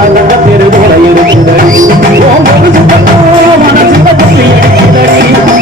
பெருமலை இருக்கிறது மனசு பத்தி எடுக்கிறேன்